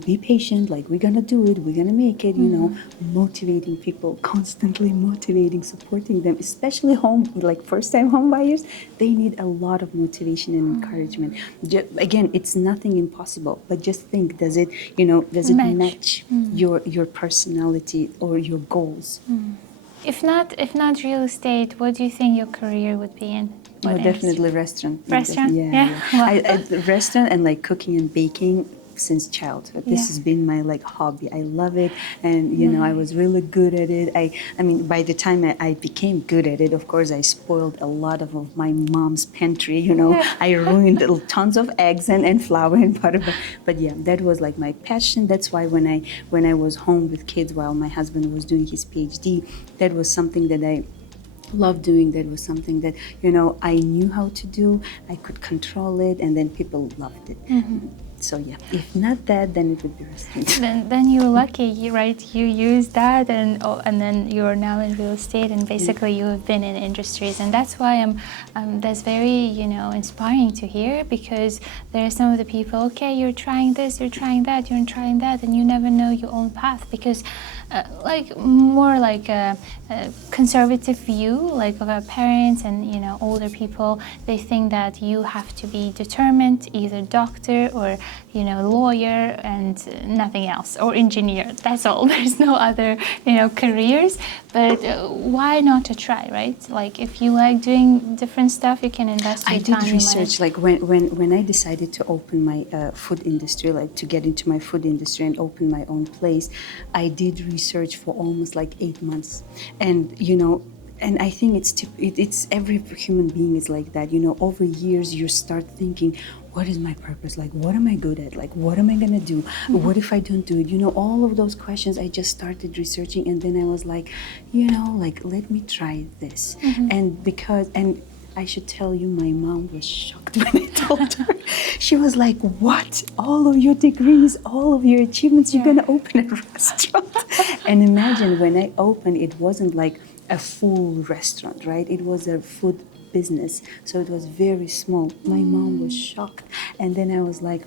be patient, like we're gonna do it, we're gonna make it, motivating people, constantly motivating, supporting them, especially like first time home buyers, they need a lot of motivation and encouragement. Again, it's nothing impossible, but just think, does it match your personality or your goals? If not real estate, what do you think your career would be in? Oh, What industry? definitely restaurant. Restaurant? Yeah, Yeah. yeah. Wow. Restaurant and like cooking and baking since childhood. This Yeah. has been my like hobby. I love it, and I was really good at it. I mean, by the time I became good at it, of course, I spoiled a lot of my mom's pantry. I ruined tons of eggs and flour and butter. But yeah, that was like my passion. That's why when I was home with kids while my husband was doing his PhD, that was something that I loved doing. That was something that I knew how to do. I could control it, and then people loved it. So yeah, if not that, then it would be restaurant. Then you're lucky, right? You use that, and then you're now in real estate, and basically you have been in industries, and that's why that's very inspiring to hear, because there are some of the people. Okay, you're trying this, you're trying that, you're trying that, and you never know your own path, because like more like a conservative view, like of our parents and older people, they think that you have to be determined, either doctor or lawyer and nothing else, or engineer. That's all. There's no other careers. But why not to try, right? Like if you like doing different stuff, you can invest your time. I did research, like when I decided to open my food industry, like to get into my food industry and open my own place, I did research for almost like 8 months, and and I think it's every human being is like that. Over years you start thinking, what is my purpose? Like, what am I good at? Like, what am I gonna do? What if I don't do it? All of those questions. I just started researching, and then I was like, like, let me try this. And I should tell you, my mom was shocked when I told her. She was like, what? All of your degrees, all of your achievements, you're gonna open a restaurant? And imagine, when I opened, it wasn't like a full restaurant, right? It was a food business, so it was very small. My mom was shocked, and then I was like,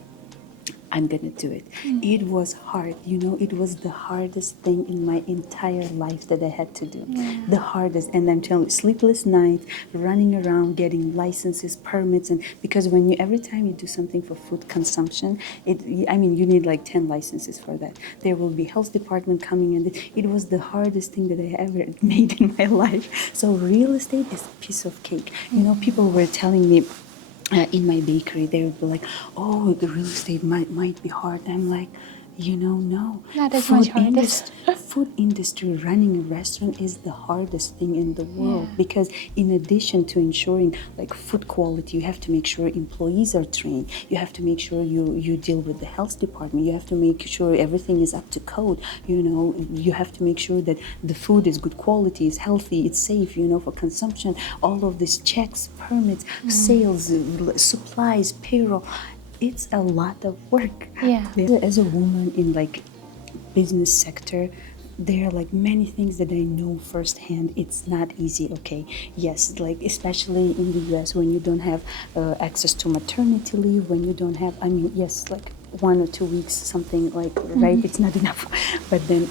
I'm gonna do it. It was hard, it was the hardest thing in my entire life that I had to do. The hardest, and I'm telling you, sleepless nights, running around, getting licenses, permits, and because every time you do something for food consumption, you need like 10 licenses for that. There will be health department coming in. It was the hardest thing that I ever made in my life. So real estate is a piece of cake. People were telling me, in my bakery, they would be like, "Oh, the real estate might be hard." I'm like, no. Not as much harder. Food industry, running a restaurant is the hardest thing in the world, because in addition to ensuring like food quality, you have to make sure employees are trained. You have to make sure you deal with the health department. You have to make sure everything is up to code. You have to make sure that the food is good quality, is healthy, it's safe, for consumption. All of these checks, permits, sales, supplies, payroll. It's a lot of work. Yeah. As a woman in like business sector, there are like many things that I know firsthand. It's not easy. Okay, yes, like especially in the US, when you don't have access to maternity leave, when you don't have, yes, like 1 or 2 weeks, something like, right? It's not enough. But then,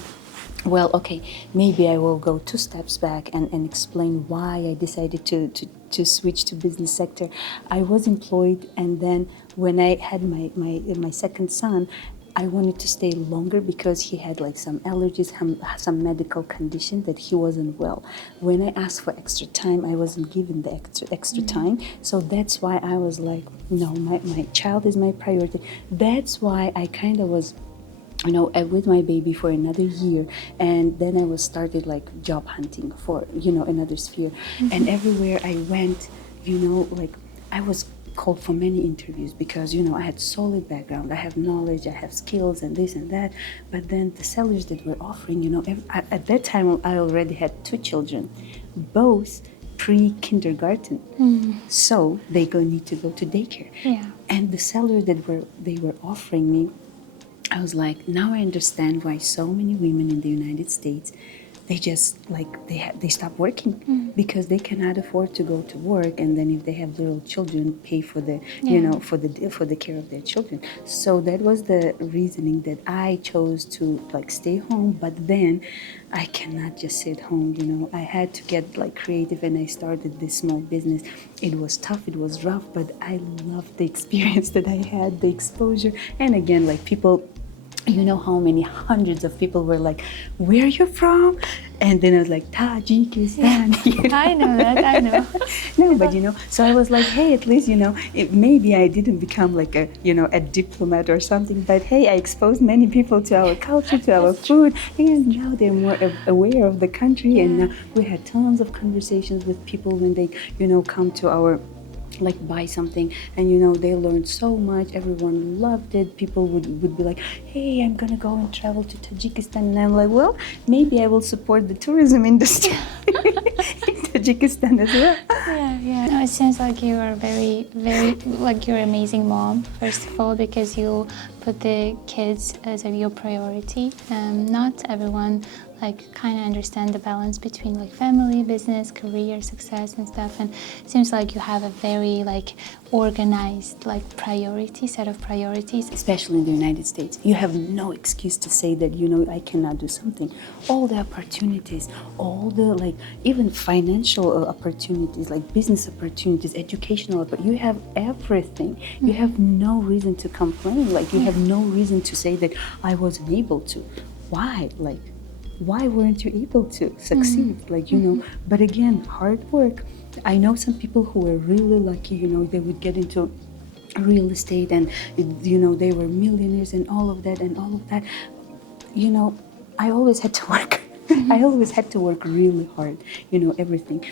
well, okay, maybe I will go 2 steps back and explain why I decided to switch to business sector. I was employed, and then when I had my second son, I wanted to stay longer because he had like some allergies, some medical condition that he wasn't well. When I asked for extra time, I wasn't given the extra time. So that's why I was like, no, my child is my priority. That's why I kind of was with my baby for another year, and then I was started like job hunting for another sphere. And everywhere I went, like I was called for many interviews because I had solid background, I have knowledge, I have skills and this and that. But then the salaries that were offering, at that time I already had 2 children, both pre-kindergarten. So they need to go to daycare. And the salary that they were offering me, I was like, now I understand why so many women in the United States they just like they stop working because they cannot afford to go to work, and then if they have little children, pay for the for the care of their children. So that was the reasoning that I chose to like stay home. But then I cannot just sit home, I had to get like creative, and I started this small business. It was tough, it was rough, but I loved the experience that I had, the exposure. And again, like people, how many hundreds of people were like, where are you from? And then I was like, Tajikistan. I know that, I know. No, but so I was like, hey, at least, maybe I didn't become like a diplomat or something, but hey, I exposed many people to our culture, to our food, and now they're more aware of the country. And now we had tons of conversations with people when they, come to our like buy something, and they learned so much. Everyone loved it. People would be like, hey, I'm gonna go and travel to Tajikistan, and I'm like, well, maybe I will support the tourism industry in Tajikistan as well. Yeah. No, it seems like you are very, very, like you're an amazing mom, first of all, because you put the kids as your priority. Not everyone like kind of understand the balance between like family, business, career, success and stuff. And it seems like you have a very like organized like set of priorities. Especially in the United States, you have no excuse to say that, I cannot do something. All the opportunities, all the like even financial opportunities, like business opportunities, educational, but you have everything. You have no reason to complain. Like you have no reason to say that I wasn't able to. Why? Like, why weren't you able to succeed? Like, but again, hard work. I know some people who were really lucky, they would get into real estate and, they were millionaires and all of that. I always had to work. I always had to work really hard, everything.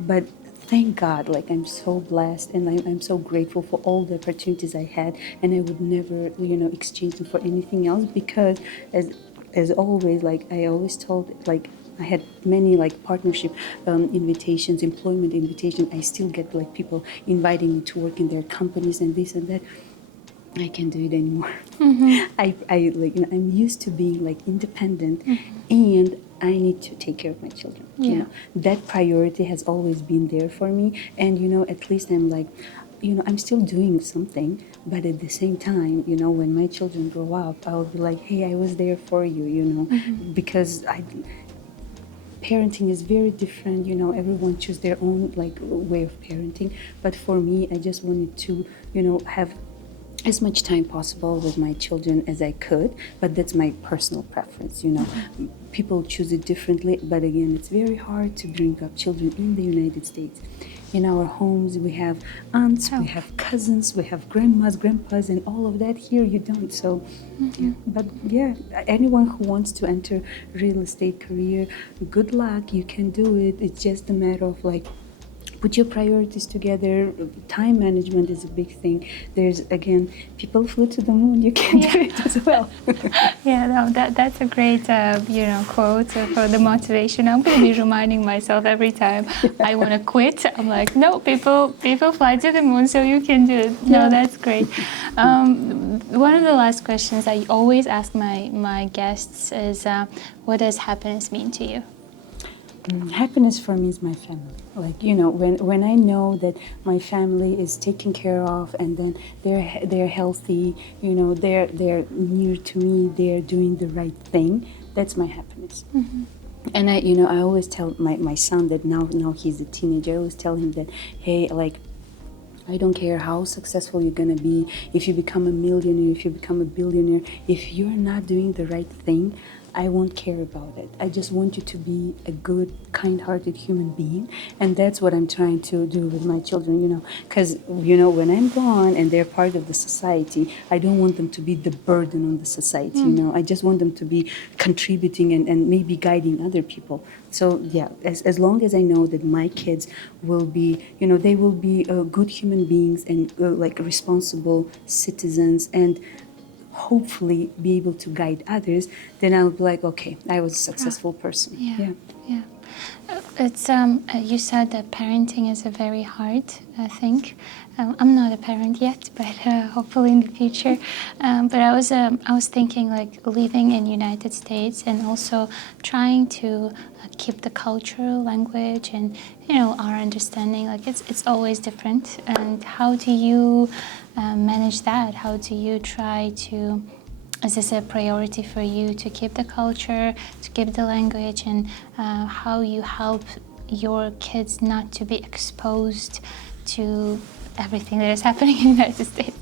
But thank God, like I'm so blessed, and I'm so grateful for all the opportunities I had, and I would never, exchange them for anything else, because as always, like I always told, like I had many like partnership invitations, employment invitations. I still get like people inviting me to work in their companies and this and that. I can't do it anymore. I like I'm used to being like independent, and I need to take care of my children. That priority has always been there for me, and at least I'm like, I'm still doing something, but at the same time, when my children grow up, I'll be like, hey, I was there for you, because parenting is very different. Everyone choose their own like way of parenting, but for me, I just wanted to, have as much time possible with my children as I could, but that's my personal preference. People choose it differently, but again, it's very hard to bring up children in the United States. In our homes, we have aunts, we have cousins, we have grandmas, grandpas, and all of that. Here, you don't. So, but anyone who wants to enter real estate career, good luck. You can do it. It's just a matter of like, put your priorities together. Time management is a big thing. There's, again, people flew to the moon. You can do it as well. That's a great, quote for the motivation. I'm going to be reminding myself every time I want to quit. I'm like, no, people fly to the moon, so you can do it. No, that's great. One of the last questions I always ask my guests is, what does happiness mean to you? Happiness for me is my family. Like, when I know that my family is taken care of, and then they're healthy, they're near to me, they're doing the right thing, that's my happiness. And I always tell my son that now he's a teenager, I always tell him that, hey, like, I don't care how successful you're gonna be, if you become a millionaire, if you become a billionaire, if you're not doing the right thing, I won't care about it. I just want you to be a good, kind-hearted human being, and that's what I'm trying to do with my children, because, when I'm gone and they're part of the society, I don't want them to be the burden on the society, I just want them to be contributing and maybe guiding other people. So, as long as I know that my kids will be, they will be good human beings and like responsible citizens, and hopefully be able to guide others, then I'll be like, okay, I was a successful person. Yeah. Yeah. It's you said that parenting is a very hard thing. I'm not a parent yet, but hopefully in the future. But I was thinking like living in United States and also trying to keep the cultural language and our understanding. Like it's always different. And how do you manage that? How do you try to? Is this a priority for you to keep the culture, to keep the language, and how you help your kids not to be exposed to everything that is happening in the United States?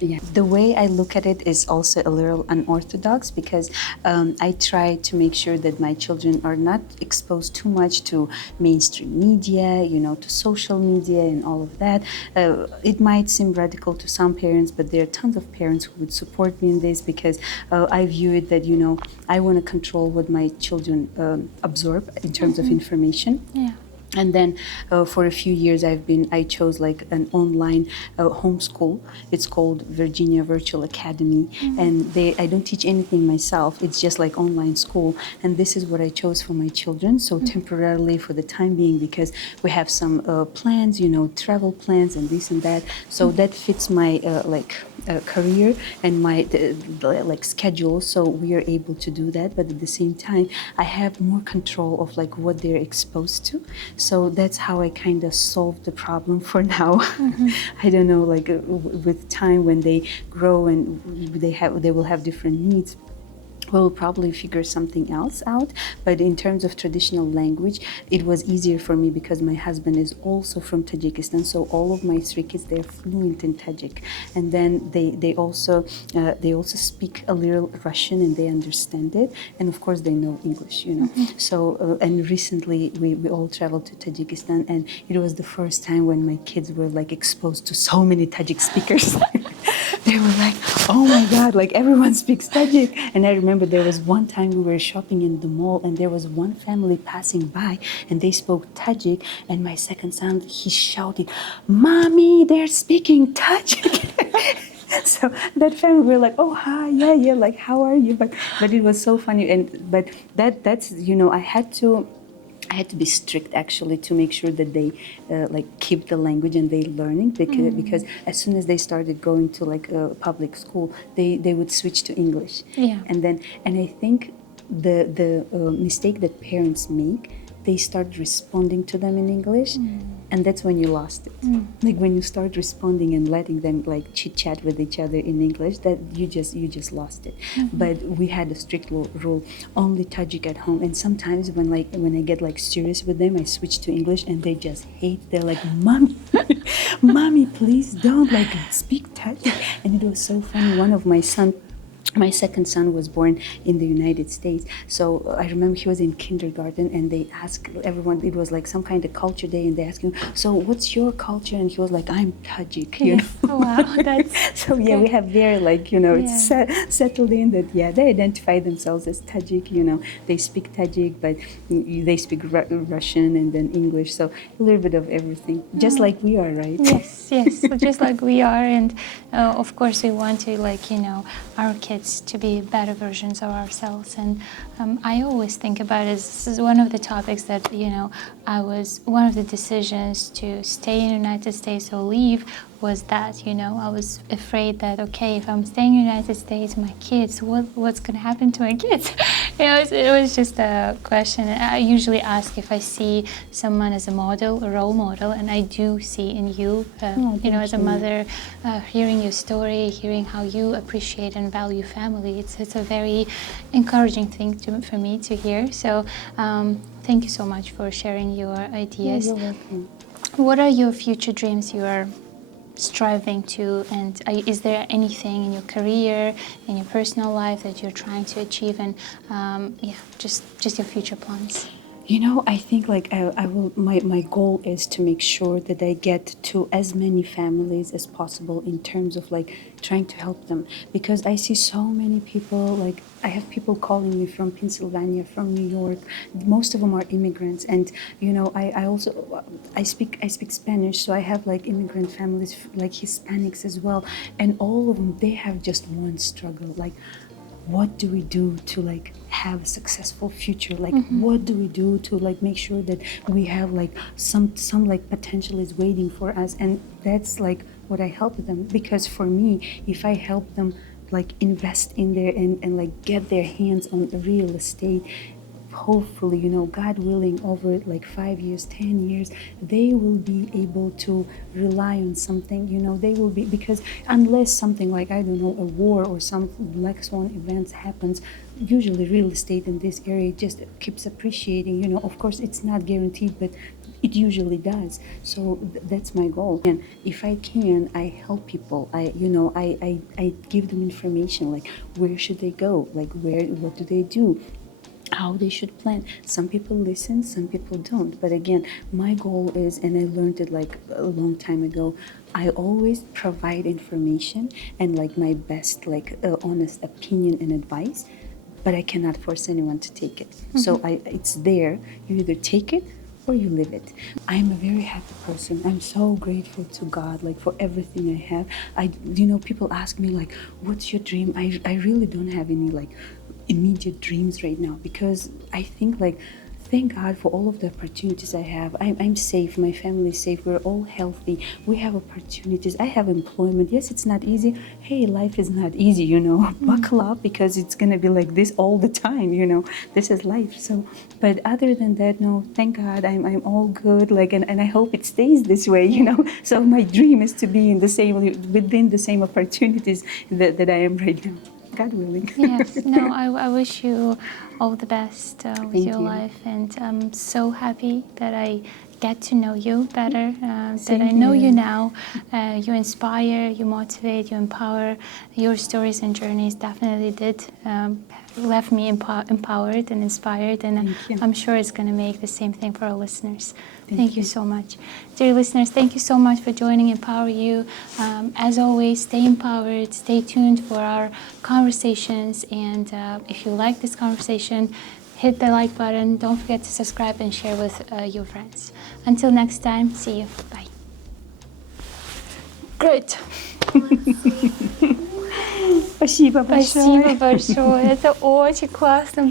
Yeah, the way I look at it is also a little unorthodox because I try to make sure that my children are not exposed too much to mainstream media, to social media and all of that. It might seem radical to some parents, but there are tons of parents who would support me in this because I view it that, I want to control what my children absorb in terms of information. Yeah. And then for a few years I chose like an online homeschool. It's called Virginia Virtual Academy. And I don't teach anything myself. It's just like online school. And this is what I chose for my children. So temporarily for the time being, because we have some plans, travel plans and this and that. So that fits my career and my like schedule, so we are able to do that. But at the same time, I have more control of like what they're exposed to. So that's how I kind of solve the problem for now. I don't know, like with time when they grow and they will have different needs, we'll probably figure something else out. But in terms of traditional language, it was easier for me because my husband is also from Tajikistan. So all of my 3 kids, they're fluent in Tajik. And then they also speak a little Russian and they understand it. And of course, they know English, So, and recently we all traveled to Tajikistan, and it was the first time when my kids were like exposed to so many Tajik speakers. They were like, oh my God, like everyone speaks Tajik. And I remember there was one time we were shopping in the mall and there was one family passing by and they spoke Tajik. And my second son, he shouted, "Mommy, they're speaking Tajik." So that family were like, "Oh, hi, yeah, like, how are you?" But it was so funny. But that's, I had to be strict actually to make sure that they like keep the language and they learning, because as soon as they started going to like a public school, they would switch to English. Yeah. And I think the mistake that parents make, they start responding to them in English, and that's when you lost it. Like when you start responding and letting them like chit chat with each other in English, that you just lost it. But we had a strict rule, only Tajik at home. And sometimes when I get like serious with them, I switch to English and they just hate. They're like, "Mommy, mommy, please don't like speak Tajik." And it was so funny. My second son was born in the United States. So I remember he was in kindergarten and they asked everyone, it was like some kind of culture day, and they asked him, "So what's your culture?" And he was like, "I'm Tajik." Oh, wow, that's so yeah, we have very like, it's settled in that, they identify themselves as Tajik, they speak Tajik, but they speak Russian and then English. So a little bit of everything, just like we are, right? Yes, just like we are. And of course we want to our kids to be better versions of ourselves. And I always think about it, this is one of the topics that one of the decisions to stay in the United States or leave was that I was afraid that, okay, if I'm staying in the United States, my kids, what's going to happen to my kids? It was just a question. I usually ask if I see someone as a model, a role model, and I do see in you, as a mother, hearing your story, hearing how you appreciate and value family. It's a very encouraging thing for me to hear. So thank you so much for sharing your ideas. You're welcome. What are your future dreams you are striving to, and is there anything in your career, in your personal life that you're trying to achieve, and just your future plans? I think like I will. My goal is to make sure that I get to as many families as possible in terms of like trying to help them, because I see so many people. Like I have people calling me from Pennsylvania, from New York. Most of them are immigrants, and I also speak Spanish, so I have like immigrant families, like Hispanics as well, and all of them, they have just one struggle, like what do we do to like have a successful future? Like, what do we do to like make sure that we have like some like potential is waiting for us? And that's like what I help them, because for me, if I help them like invest in there and like get their hands on real estate, hopefully, you know, God willing, over like 5 years, 10 years, they will be able to rely on something, you know, they will be, because unless something like, I don't know, a war or some black swan events happens, usually real estate in this area just keeps appreciating, you know. Of course, it's not guaranteed, but it usually does. So that's my goal. And if I can, I help people. I give them information, like where should they go, like what do they do, how they should plan. Some people listen, some people don't. But again, my goal is, and I learned it like a long time ago, I always provide information and like my best, like honest opinion and advice, but I cannot force anyone to take it. So it's there. You either take it or you live it. I'm a very happy person. I'm so grateful to God, like for everything I have. People ask me like, what's your dream? I really don't have any like immediate dreams right now, because I think like, thank God for all of the opportunities I have. I'm safe, my family's safe, we're all healthy, we have opportunities, I have employment. Yes, it's not easy. Hey, life is not easy, you know. Buckle up, because it's gonna be like this all the time, you know. This is life. So, but other than that, no, thank God, I'm all good. Like, and I hope it stays this way, you know. So my dream is to be within the same opportunities that I am right now. God willing. Yes, no, I wish you all the best with your life, and I'm so happy that I get to know you better, that I know you now. You inspire, you motivate, you empower. Your stories and journeys definitely did left me empowered and inspired, and I'm sure it's going to make the same thing for our listeners. Thank you so much. Dear listeners, thank you so much for joining Empower You. As always, stay empowered, stay tuned for our conversations, and if you like this conversation, hit the like button. Don't forget to subscribe and share with your friends. Until next time, see you. Bye. Great. Спасибо большое. Спасибо большое. Это очень классно.